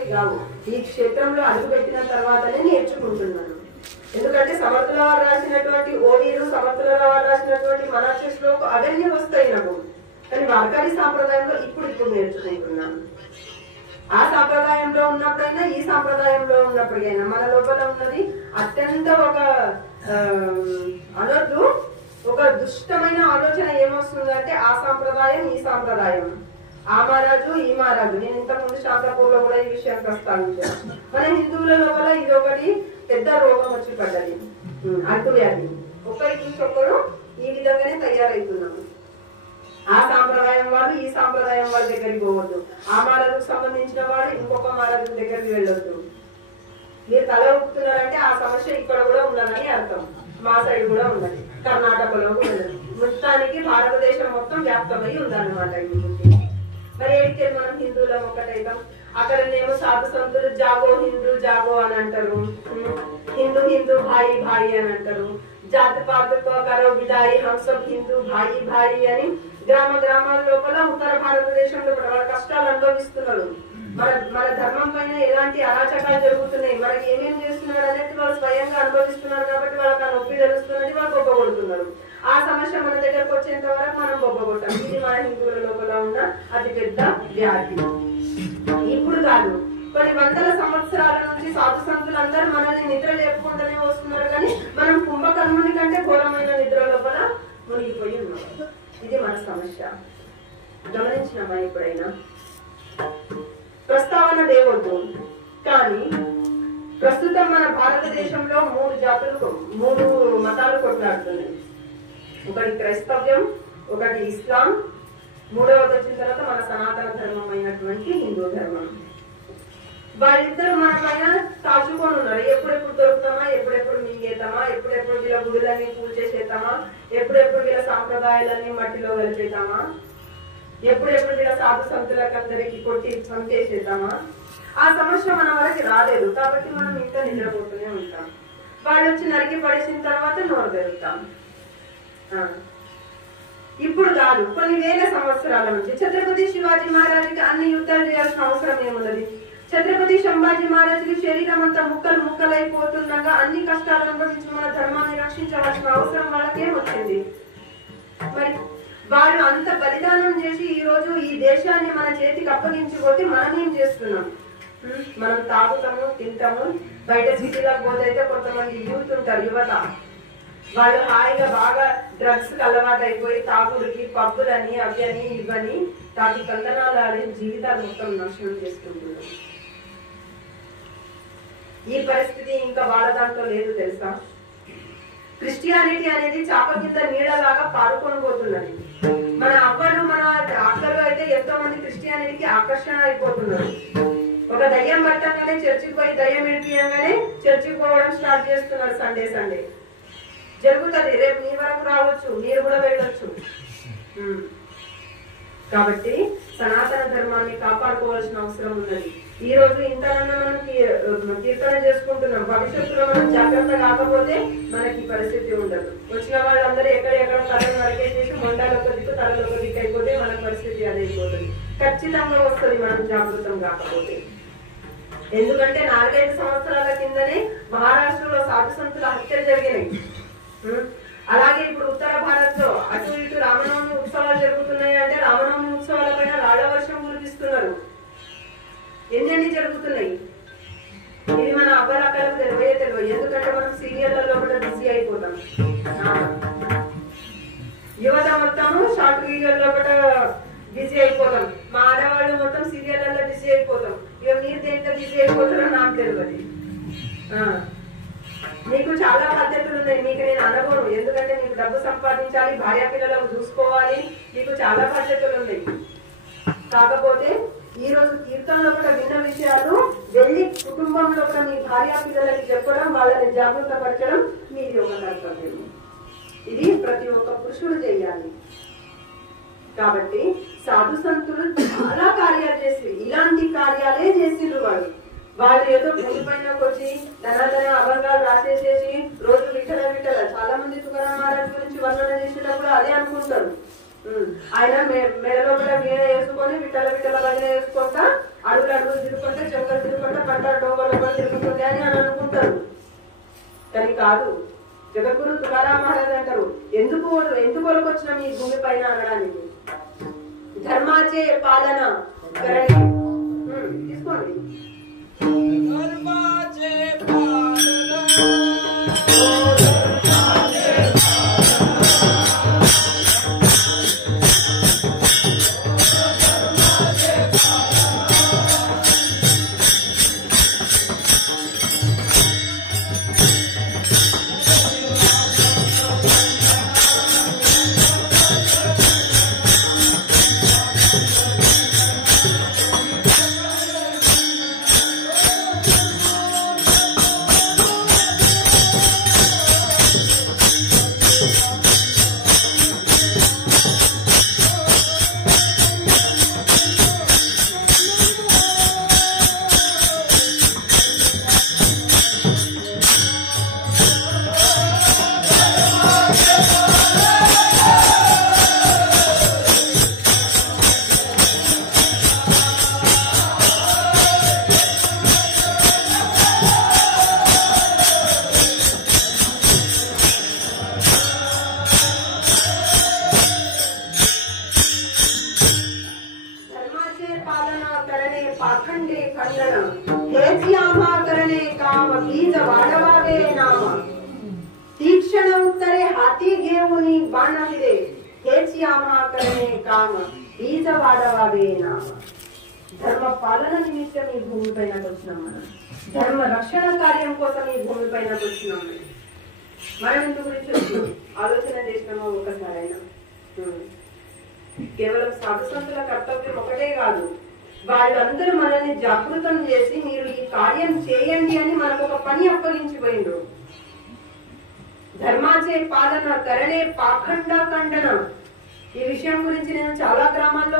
ఇప్పటికి కావు, ఈ క్షేత్రంలో అడుగుపెట్టిన తర్వాతనే నేర్చుకుంటున్నాను. ఎందుకంటే సమర్థుల వారు రాసినటువంటి ఓవీలు, సమర్థుల వారు రాసినటువంటి మనాక్ష శ్లోకం అవన్నీ వస్తాయి నాకు, కానీ వార్కారి సాంప్రదాయంలో ఇప్పుడు నేర్చుకుంటున్నాను. ఆ సాంప్రదాయంలో ఉన్నప్పుడైనా ఈ సాంప్రదాయంలో ఉన్నప్పటికైనా మన లోపల ఉన్నది అత్యంత ఒక అనొద్దు, ఒక దుష్టమైన ఆలోచన ఏమొస్తుందంటే ఆ సాంప్రదాయం ఈ సాంప్రదాయం, ఆ మహారాజు ఈ మహారాజు. నేను ఇంతకుముందు శాంతపూర్ లో కూడా ఈ విషయాన్ని ప్రస్తావించాను. మన హిందువుల లోపల ఇది ఒకటి పెద్ద రోగం వచ్చి పడ్డది, అంటువ్యాధి. ఒకరికి ఇంకొకరు ఈ విధంగానే తయారైతున్నాము. ఆ సాంప్రదాయం వాళ్ళు ఈ సాంప్రదాయం వాళ్ళ దగ్గరికి పోవద్దు, ఆ మహారాజుకు సంబంధించిన వాడు ఇంకొక మహారాజు దగ్గరికి వెళ్ళొద్దు. మీరు తల ఊపుతున్నారంటే ఆ సమస్య ఇక్కడ కూడా ఉన్నదని అర్థం. మా సైడ్ కూడా ఉన్నది, కర్ణాటకలో కూడా ఉన్నది. మొత్తానికి భారతదేశం మొత్తం వ్యాప్తమై ఉందన్నమాట. మరి ఏంటి మనం హిందువులం ఒకటైతాం, అక్కడనేమో సాధు సంతులు జాగో హిందూ జాగో అని అంటారు, హిందూ హిందూ భాయి భాయి అని అంటారు, జాతి పాతతో కరో విదాయి హంసబ్ హిందూ భాయి భాయి అని గ్రామ గ్రామాల లోపల ఉత్తర భారతదేశంలో కూడా వాళ్ళ కష్టాలు అనుభవిస్తున్నారు. మన ధర్మం పైన ఎలాంటి అరాచకాలు జరుగుతున్నాయి, మనకి ఏమేమి చేస్తున్నారు అనేది వాళ్ళు స్వయంగా అనుభవిస్తున్నారు. కాబట్టి వాళ్ళకి ఆ నొప్పి తెలుస్తున్నది, వాళ్ళు గొప్ప కొడుతున్నారు. ఆ సమస్య మన దగ్గరకు వచ్చేంత వరకు మనం గొప్ప కొట్టాం. ఇది మన హిందువుల లోపల ఉన్న అతి పెద్ద వ్యాధి. ఇప్పుడు కాదు, కొన్ని వందల సంవత్సరాల నుంచి సాధు సంతులందరూ మనల్ని నిద్ర లేపుకుంటూనే వస్తున్నారు, కానీ మనం కుంభకర్ణుని కంటే ఘోరమైన నిద్ర లోపల మునిగిపోయి ఉన్నాం. ఇది మన సమస్య. గమనించినామా ఎప్పుడైనా? ప్రస్తావన దేవద్దు, కానీ ప్రస్తుతం మన భారతదేశంలో 3 మతాలు కొట్లాడుతున్నాయి. ఒకటి క్రైస్తవ్యం, ఒకటి ఇస్లాం, మూడవది వచ్చిన తర్వాత మన సనాతన ధర్మం అయినటువంటి హిందూ ధర్మం. వాళ్ళిద్దరు మన పైన తాచుకొని ఉన్నారు. ఎప్పుడెప్పుడు దొరుకుతామా, ఎప్పుడెప్పుడు మింగేతామా, ఎప్పుడెప్పుడు వీళ్ళ గుడులన్నీ పూల్చేసేద్దామా, ఎప్పుడెప్పుడు వీళ్ళ సాంప్రదాయాలన్నీ మట్టిలో కలిపేద్దామా, ఎప్పుడెప్పుడు వీళ్ళ సాధు సంతులకు అందరికి కొట్టి చంపేసేద్దామా. ఆ సమస్య మన వరకు రాలేదు, కాబట్టి మనం ఇంకా నిద్రపోతూనే ఉంటాం. వాళ్ళు వచ్చి నరికి పడేసిన తర్వాత నోరు తెరుస్తాం. ఇప్పుడు కాదు, కొన్ని వేల సంవత్సరాల నుంచి ఛత్రపతి శివాజీ మహారాజుకి అన్ని యుద్ధాలు చేయాల్సిన అవసరం ఏమున్నది? ఛత్రపతి సంభాజీ మహారాజుకి శరీరం అంతా ముక్కలు ముక్కలైపోతుండగా అన్ని కష్టాలు అనుభవించి మన ధర్మాన్ని రక్షించవలసిన అవసరం వాళ్ళకేం వచ్చింది? మరి వాళ్ళు అంత బలిదానం చేసి ఈ రోజు ఈ దేశాన్ని మన చేతికి అప్పగించిపోతే మనం ఏం చేస్తున్నాం? మనం తాగుతాము, తింటాము. బయట సిటీలకు పోతే అయితే కొంతమంది యూత్ ఉంటారు, యువత, వాళ్ళు హాయిగా బాగా డ్రగ్స్ కి అలవాటు అయిపోయి తాగుడికి పబ్బులని అవి అని ఇవని తాగి కందనాలు జీవితాలు మొత్తం నాశనం చేసుకుంటున్నారు. ఈ పరిస్థితి ఇంకా వాళ్ళ దాంట్లో లేదు తెలుసా? క్రిస్టియానిటీ అనేది చాప కింద నీడలాగా పారుకొని పోతున్నది. మన అవ్వలు మన అక్కలు అయితే ఎంతో మంది క్రిస్టియానిటీకి ఆకర్షణ అయిపోతున్నారు. ఒక దయ్యం పట్టంగానే చర్చికి పోయి దయ్యం విడిపియంగానే చర్చికి పోవడం స్టార్ట్ చేస్తున్నారు. సండే సండే జరుగుతుంది. రేపు మీ వరకు రావచ్చు, మీరు కూడా వెళ్ళొచ్చు. కాబట్టి సనాతన ధర్మాన్ని కాపాడుకోవాల్సిన అవసరం ఉన్నది. ఈ రోజు ఇంతనన్నా మనం కీర్తన చేసుకుంటున్నాం. భవిష్యత్తులో మనం జాగ్రత్త కాకపోతే మనకి పరిస్థితి ఉండదు. వచ్చిన వాళ్ళందరూ ఎక్కడెక్కడ తలను నరికేసేసి మొండాలు ఒక దిక్కు తలలో ఒక దిక్కు అయిపోతే మన పరిస్థితి అదైపోతుంది. ఖచ్చితంగా వస్తుంది మనం జాగృతం కాకపోతే. ఎందుకంటే 4-5 సంవత్సరాల కిందనే మహారాష్ట్రలో సాధు సంతుల హత్యలు జరిగినాయి. అలాగే ఇప్పుడు ఉత్తర భారత్ లో అటు ఇటు రామనవమి ఉత్సవాలు జరుగుతున్నాయి. అంటే రామనవమి ఉత్సవాల పైన రాళ్ల వర్షం కురిపిస్తున్నారు. ఎన్ని జరుగుతున్నాయి. ఇది మన అవ్వలక్కలకు తెలియదు. ఎందుకంటే మనం సీరియళ్లలో కూడా బిజీ అయిపోతాం. యువత మొత్తము షార్ట్ వీడియోల్లో కూడా బిజీ అయిపోతాం. మా ఆడవాళ్ళు మొత్తం సీరియళ్లలో బిజీ అయిపోతాం. ఇక మీరు దేంట్లో బిజీ అయిపోతారో నాకు తెలియదు. మీకు చాలా బాధ్యతలు ఉన్నాయి. మీకు నేను అనుభవం, ఎందుకంటే మీకు డబ్బు సంపాదించాలి, భార్య పిల్లలకు చూసుకోవాలి, మీకు చాలా బాధ్యతలు ఉన్నాయి. కాకపోతే ఈ రోజు కీర్తనలో కూడా విన్న విషయాలు వెళ్ళి కుటుంబంలో కూడా మీ భార్య పిల్లలకి చెప్పడం, వాళ్ళని జాగృత పరచడం మీది ఒక కర్తవ్యం. ఇది ప్రతి ఒక్క పురుషుడు చేయాలి. కాబట్టి సాధు సంతులు చాలా కార్యాలు చేసి ఇలాంటి కార్యాలే చేసిండ్రు. వాళ్ళు ఏదో భూమి పైనకి వచ్చి ధనాధన అభంగాలు రాసేసేసి రోజు విఠల విఠల. చాలా మంది తుకారాం మహారాజ్ గురించి వర్ణన చేసేటప్పుడు అదే అనుకుంటారు. ఆయన మెడలో కూడా వీణ వేసుకొని విఠల విఠల భజన వేసుకుంటా అడుగులు అడుగులు తిరుగుకుంటే చెంకలు కాదు. జగద్గురు తుకారాం మహారాజ్ అంటారు, ఎందుకు వచ్చిన మీ భూమి పైన అనడానికి. ధర్మాచే పాలన కరణి. తీసుకోండి. पाखंडे खंडन हेची आम्हा करणे काम बीज वाढवावे नाम तीक्ष्ण उत्तरे हाती घेऊनी बाणविरे हेची आम्हा करणे काम बीज वाढवावे नाम ధర్మ పాలన నిమిత్తం ఈ భూమి పైన వచ్చినాం. మనం ధర్మ రక్షణ కార్యం కోసం ఈ భూమి పైన వచ్చినాం. మనం ఇందు గురించి ఆలోచన చేసినామో ఒకసారైనా. కేవలం సాధుసంతుల కర్తవ్యం ఒకటే కాదు, వాళ్ళందరూ మనల్ని జాగృతం చేసి మీరు ఈ కార్యం చేయండి అని మనకు ఒక పని అప్పగించిపోయిండ్రు. ధర్మాచే పాలన కరణే పాఖండ ఖండన. ఈ విషయం గురించి నేను చాలా గ్రామాల్లో